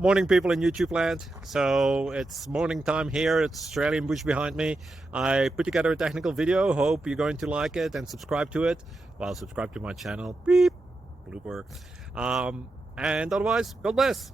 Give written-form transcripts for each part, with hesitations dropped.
Morning, people in YouTube land. So it's morning time here. It's Australian bush behind me. I put together a technical video. Hope you're going to like it and subscribe to it. Well, subscribe to my channel. Beep. Blooper. And otherwise, God bless.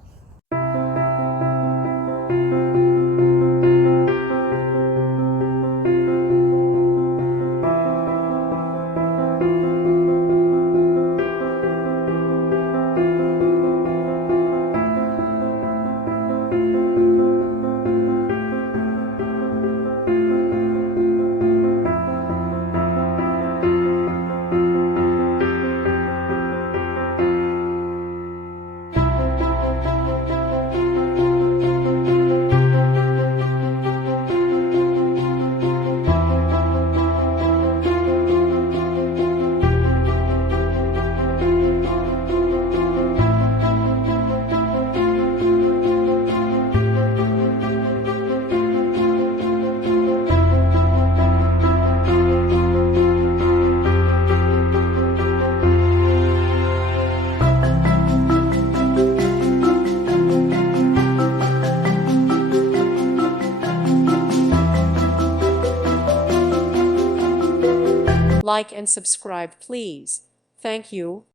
Like and subscribe, please. Thank you.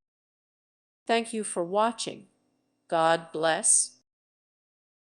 Thank you for watching. God bless.